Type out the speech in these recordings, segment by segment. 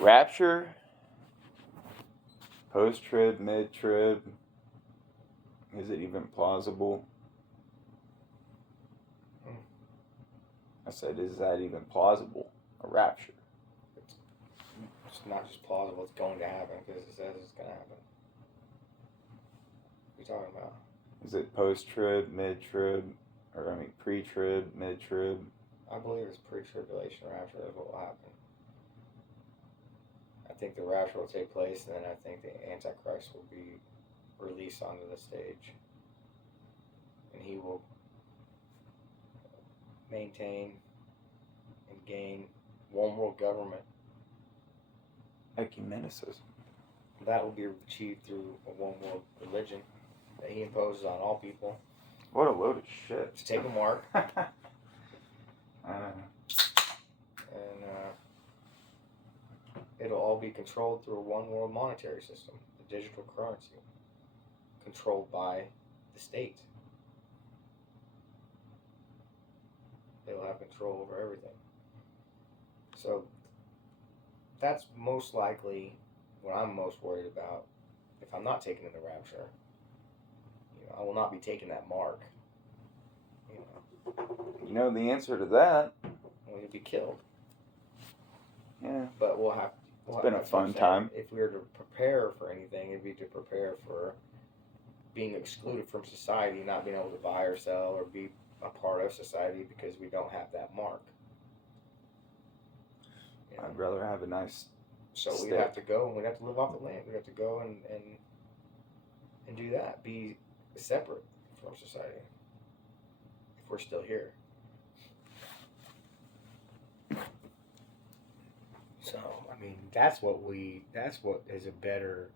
Rapture, post-trib, mid-trib. Is it even plausible? I said, is that even plausible? A rapture? It's not just plausible, it's going to happen because it says it's going to happen. What are you talking about? Is it post-trib, mid-trib, or pre-trib, mid-trib? I believe it's pre-tribulation rapture. That's what will happen. I think the rapture will take place, and then I think the Antichrist will be released onto the stage, and he will maintain and gain one world government. Ecumenicism. That will be achieved through a one world religion that he imposes on all people. What a load of shit. To take a mark. And it'll all be controlled through a one world monetary system, a digital currency, controlled by the state. It'll have control over everything. So that's most likely what I'm most worried about. If I'm not taken in the rapture, I will not be taking that mark. You know the answer to that? We'll be killed. Yeah. But we'll have. It's been a fun time. If we were to prepare for anything, it'd be to prepare for being excluded from society, not being able to buy or sell or be a part of society because we don't have that mark. I'd rather have a nice. So we'd have to go and we'd have to live off the land. We'd have to go and do that. Be separate from society. If we're still here. So, I mean, that's what is a better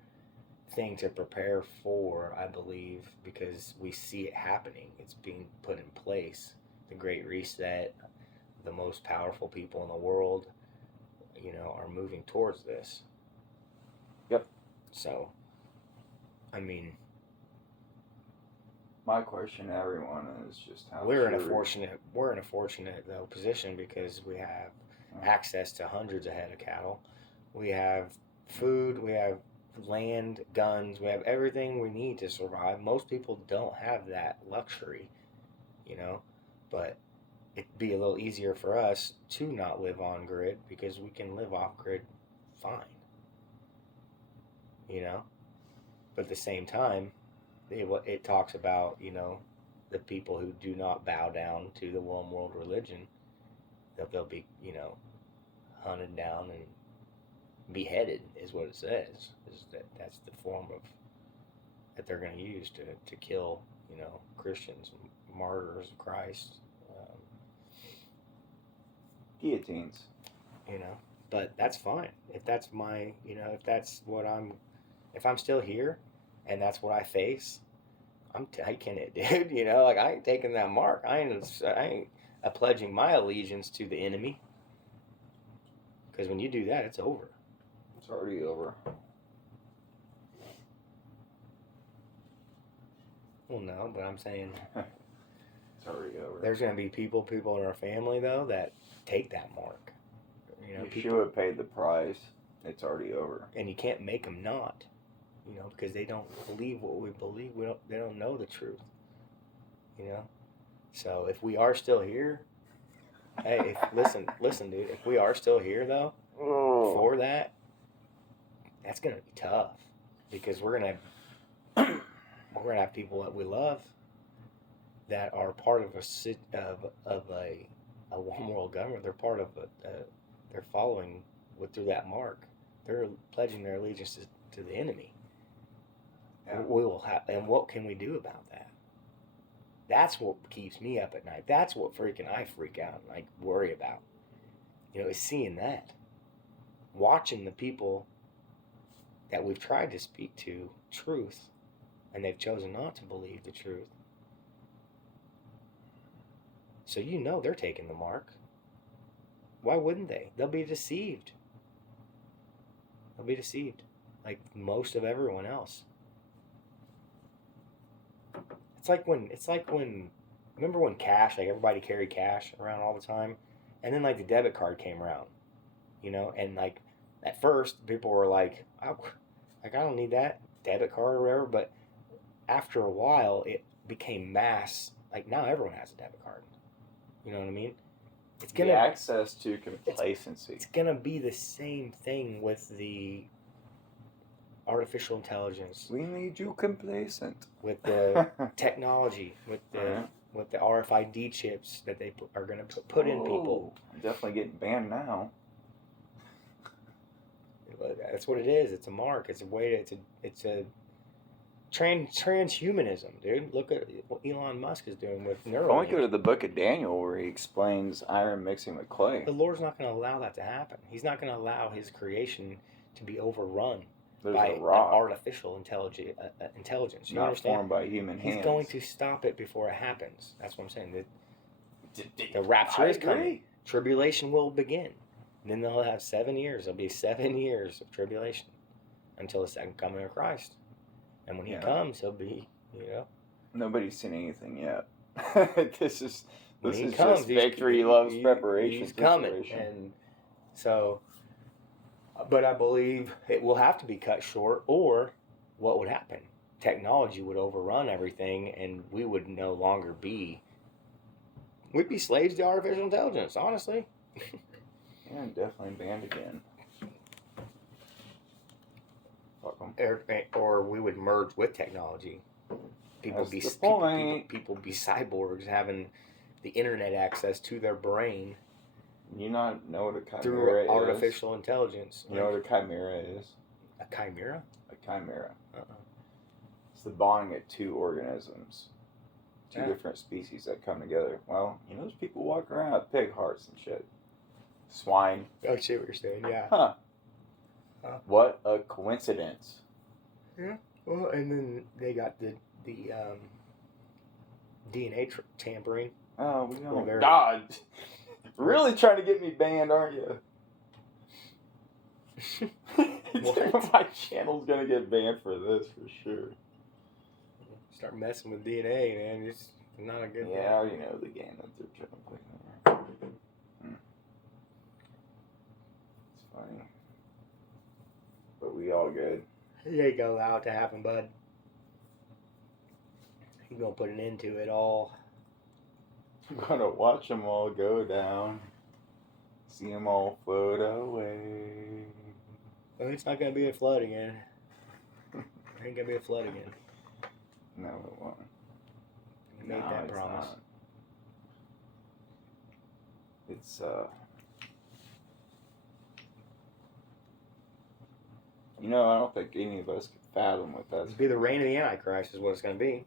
thing to prepare for, I believe, because we see it happening. It's being put in place. The Great Reset, the most powerful people in the world, are moving towards this. Yep. So, I mean, my question to everyone is just how we're in a fortunate though position because we have access to hundreds of head of cattle. We have food, we have land, guns, we have everything we need to survive. Most people don't have that luxury, but it'd be a little easier for us to not live on grid because we can live off grid fine. But at the same time, it talks about, the people who do not bow down to the one world religion, that they'll be, hunted down and beheaded is what it says. That's the form of that they're going to use to kill, Christians, martyrs of Christ. Guillotines. But that's fine. If that's my, if that's what if I'm still here and that's what I face, I'm taking it, dude. I ain't taking that mark. I ain't pledging my allegiance to the enemy. Because when you do that, it's over. It's already over. Well, no, but I'm saying it's already over. There's going to be people in our family, though, that take that mark. Yeshua paid the price. It's already over. And you can't make them not. Because they don't believe what we believe. They don't know the truth. So if we are still here, hey, listen, dude. If we are still here, though, for that, that's gonna be tough because we're gonna have people that we love that are part of a one world government. They're part of they're following through that mark. They're pledging their allegiance to the enemy. Yeah. We will have, and what can we do about that? That's what keeps me up at night. That's what I freak out and I worry about. Is seeing that. Watching the people that we've tried to speak to truth and they've chosen not to believe the truth. So they're taking the mark. Why wouldn't they? They'll be deceived. Like most of everyone else. It's like when remember when cash, like everybody carried cash around all the time, and then like the debit card came around, and like At first, people were like, oh, I don't need that debit card or whatever. But after a while, it became mass. Like now, everyone has a debit card. You know what I mean? It's The gonna access to complacency. it's gonna be the same thing with the artificial intelligence, We need you complacent. with the technology, with the Right. with the RFID chips that they are gonna put in people. Oh, definitely getting banned now. That's what it is. It's a mark. It's a way. It's a transhumanism, dude. Look at what Elon Musk is doing with I want Neuralink. to go to the book of Daniel where he explains iron mixing with clay. The Lord's not going to allow that to happen. He's not going to allow His creation to be overrun There's by a an rock, artificial intelligence. You not understand? formed by human hands. He's going to stop it before it happens. That's what I'm saying. The The rapture is coming. Tribulation will begin. Then they'll have 7 years. There'll be 7 years of tribulation until the second coming of Christ. And when He comes, He'll be, Nobody's seen anything yet. this is when He just comes, victory loves preparation. He's coming. situation. And so, but I believe it will have to be cut short, or what would happen? Technology would overrun everything, and we would no longer be. We'd be slaves to artificial intelligence, honestly. Yeah, definitely banned again. Fuck 'em. Or we would merge with technology. That's the point. People be cyborgs having the internet access to their brain You not know what a chimera through is? artificial intelligence. You know what a chimera is? A chimera? A chimera. Uh-uh. It's the bonding of two organisms. Two Yeah. different species that come together. Well, those people walk around with pig hearts and shit. Swine. I see what you're saying, yeah. Huh. Huh. What a coincidence. Well, and then they got the DNA tampering. Oh, Well, they're- God. Really trying to get me banned, aren't you? What? My channel's gonna get banned for this for sure. Start messing with DNA, man. It's not a good Yeah, I thing. already know the game that they're trying to play there. It's funny. But we all good. It ain't gonna allow it to happen, bud. He's gonna put an end to it all. I'm gonna watch them all go down. See them all float away. Well, it's not gonna be a flood again. It ain't gonna be a flood again. No, it won't. He made No, that it's promise. not. It's I don't think any of us could fathom what that's. It'll be the reign of the Antichrist is what it's gonna be.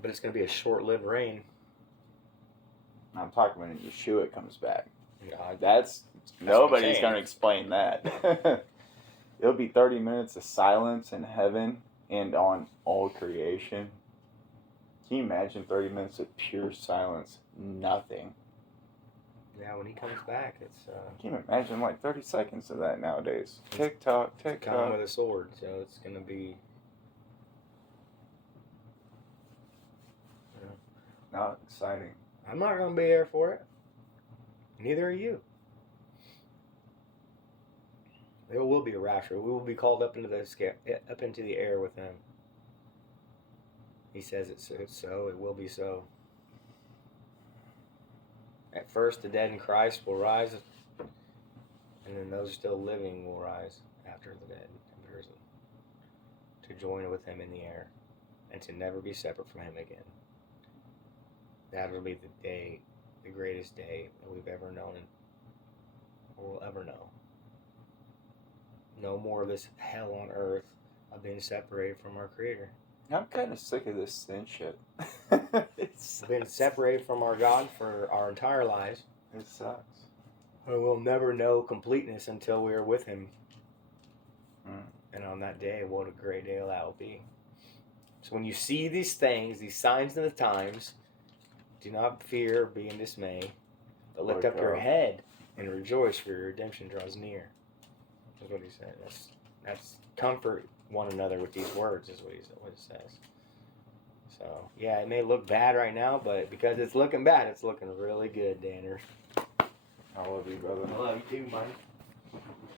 But it's gonna be a short-lived reign. I'm talking when Yeshua comes back. God, That's what I'm nobody's saying. going to explain that. It'll be 30 minutes of silence in heaven and on all creation. Can you imagine 30 minutes of pure silence? Nothing. yeah, when he comes back, it's Can you imagine like 30 seconds of that nowadays? Tick tock, tick coming tock. with a sword, so it's gonna be. Not exciting. I'm not gonna be there for it. Neither are you. There will be a rapture. We will be called up into the air with him. He says it's so. It will be so. At first, the dead in Christ will rise, and then those still living will rise after the dead have risen to join with him in the air, and to never be separate from him again. That will be the day, the greatest day that we've ever known or will ever know. No more of this hell on earth of being separated from our Creator. I'm kind of sick of this sin shit. It's Been separated from our God for our entire lives. It sucks. And we'll never know completeness until we are with Him. Mm. And on that day, what a great day that will be. So when you see these things, these signs of the times, do not fear or be in dismay, but lift up your head and rejoice, for your redemption draws near. That's what he said. That's comfort one another with these words, is what it says. So, yeah, it may look bad right now, but because it's looking bad, it's looking really good, Danner. I love you, brother. I love you too, man.